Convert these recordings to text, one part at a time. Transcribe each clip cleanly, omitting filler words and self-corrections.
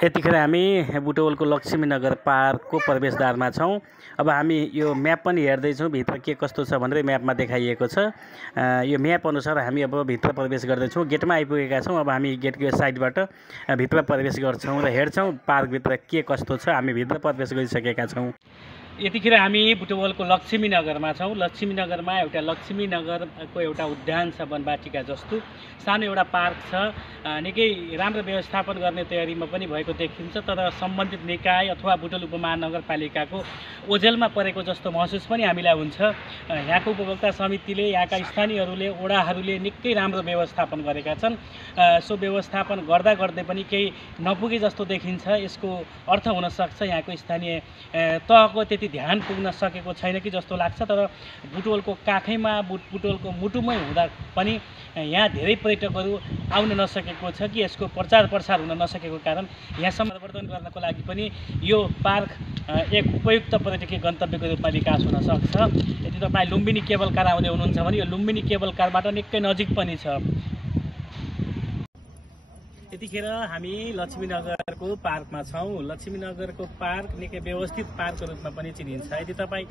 यतिखेर हामी बुटवलको लक्ष्मीनगर पार्कको प्रवेशद्वारमा छौँ। अब हामी यो म्याप पनि हेर्दैछौँ भित्र के कस्तो छ भनेर म्यापमा देखाइएको छ। यो म्याप अनुसार हामी अब भित्र प्रवेश गर्दैछौँ। गेटमा आइपुगेका छौँ। अब हामी गेटको साइडबाट भित्र प्रवेश गर्छौँ र हेर्छौँ पार्कभित्र के कस्तो छ। हामी भित्र प्रवेश गरिसकेका छौँ। यतिखेर हामी बुटवलको लक्ष्मीनगरमा छौँ। लक्ष्मीनगरमा एउटा लक्ष्मीनगरको एउटा उद्यान छ, वनवाटिका जस्तो सानो एउटा पार्क छ। निकै राम्रो व्यवस्थापन गर्ने तयारीमा पनि भएको देखिन्छ, तर सम्बन्धित निकाय अथवा बुटवल उपमहानगरपालिकाको ओझेलमा परेको जस्तो महसुस पनि हामीलाई हुन्छ। यहाँको उपभोक्ता समितिले, यहाँका स्थानीयहरूले, ओडाहरूले निकै राम्रो व्यवस्थापन गरेका छन्। सो व्यवस्थापन गर्दा गर्दै पनि केही नपुगे जस्तो देखिन्छ। यसको अर्थ हुनसक्छ यहाँको स्थानीय तहको त्यति ध्यान पुग्न सकेको छैन कि जस्तो लाग्छ। तर बुटवलको काखैमा बुटवलको मुटुमै हुँदा पनि यहाँ धेरै पर्यटकहरू आउन नसकेको छ कि यसको प्रचार प्रसार हुन नसकेको कारण यहाँसम्म परिवर्तन गर्नको लागि पनि यो पार्क एक उपयुक्त पर्यटकीय गन्तव्यको रूपमा विकास हुन सक्छ। यदि तपाईँ लुम्बिनी केबल कार आउँदै हुनुहुन्छ भने यो लुम्बिनी केबल कारबाट निकै नजिक पनि छ। यतिखेर हामी लक्ष्मीनगरको पार्कमा छौँ। लक्ष्मीनगरको पार्क निकै व्यवस्थित पार्कको रूपमा पनि चिनिन्छ। यदि तपाईँ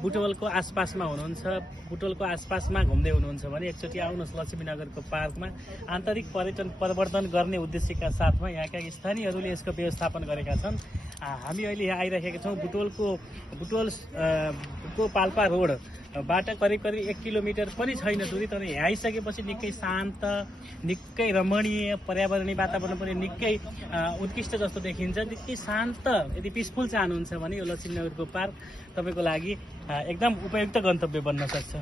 बुटवलको आसपासमा हुनुहुन्छ, बुटवलको आसपासमा घुम्दै हुनुहुन्छ भने एकचोटि आउनुहोस् लक्ष्मीनगरको पार्कमा। आन्तरिक पर्यटन प्रवर्धन गर्ने उद्देश्यका साथमा यहाँका स्थानीयहरूले यसको व्यवस्थापन गरेका छन्। हामी अहिले यहाँ आइरहेका छौँ। बुटवलको पाल्पा रोडबाट करिब 1 किलोमिटर पनि छैन दूरी, तर यहाँ आइसकेपछि निकै शान्त, निकै रमणीय, पर्यावरणीय वातावरण पनि निकै उत्कृष्ट जस्तो देखिन्छ। निकै शान्त, यदि पिसफुल चाहनुहुन्छ भने यो लक्ष्मीनगरको पार्क तपाईँको लागि एकदम उपयुक्त गन्तव्य बन्न सक्छ।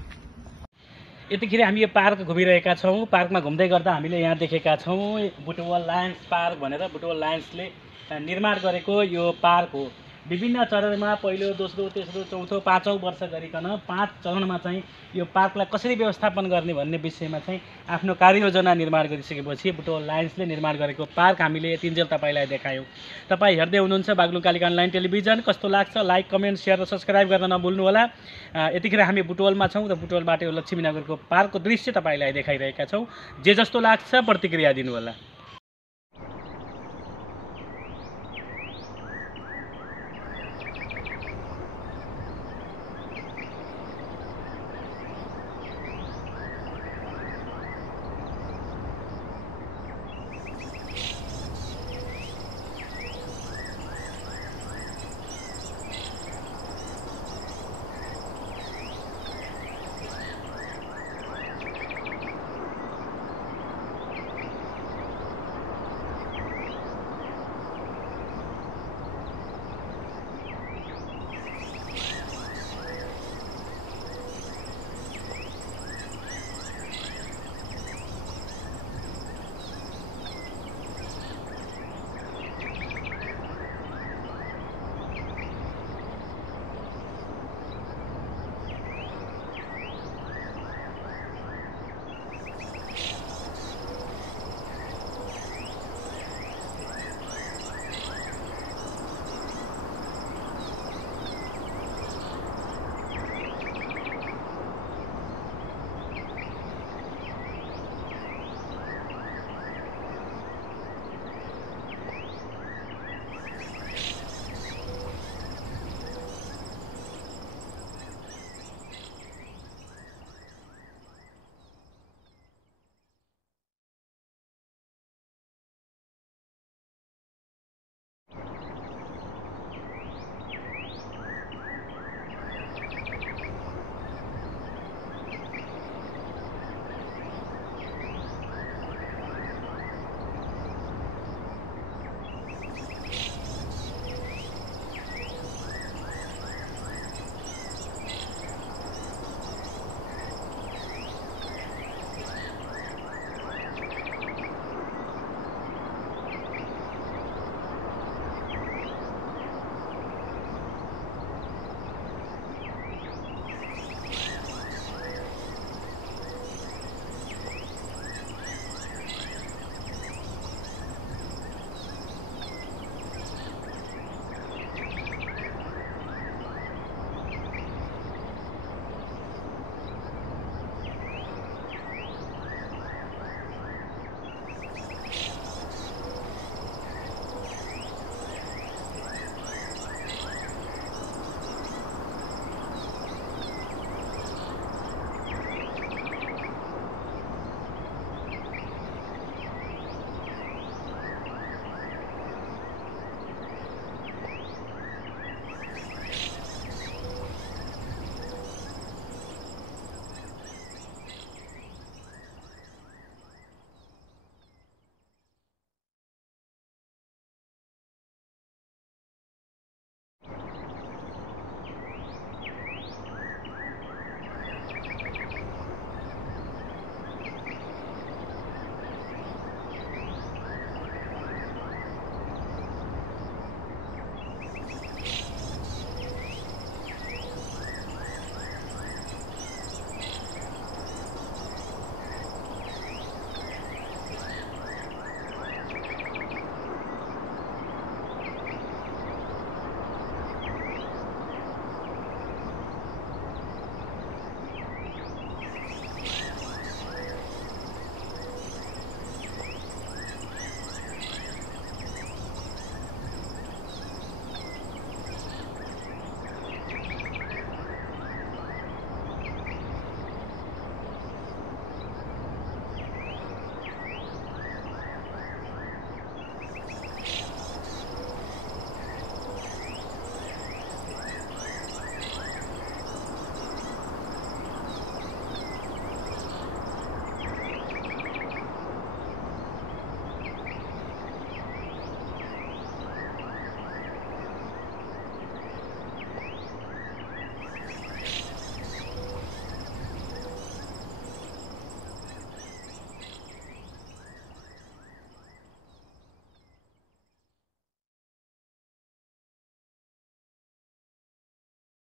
यतिखेर हामी यो पार्क घुमिरहेका छौँ। पार्कमा घुम्दै गर्दा हामीले यहाँ देखेका छौँ बुटवल लायन्स पार्क भनेर बुटवल लायन्सले निर्माण गरेको यो पार्क हो। विभिन्न चरणमा पहिलो, दोस्रो, तेस्रो, चौथो, पाँचौँ वर्ष गरिकन 5 चरणमा चाहिँ यो पार्कलाई कसरी व्यवस्थापन गर्ने भन्ने विषयमा चाहिँ आफ्नो कार्ययोजना निर्माण गरिसकेपछि बुटवल लायन्सले निर्माण गरेको पार्क हामीले यतिन्जेल तपाईँलाई देखायौँ। तपाईँ हेर्दै हुनुहुन्छ बागलुङ कालिका अनलाइन टेलिभिजन। कस्तो लाग्छ लाइक, कमेन्ट, सेयर र सब्सक्राइब गर्न नभुल्नुहोला। यतिखेर हामी बुटवलमा छौँ र बुटवलबाट यो लक्ष्मीनगरको पार्कको दृश्य तपाईँलाई देखाइरहेका छौँ। जे जस्तो लाग्छ प्रतिक्रिया दिनुहोला।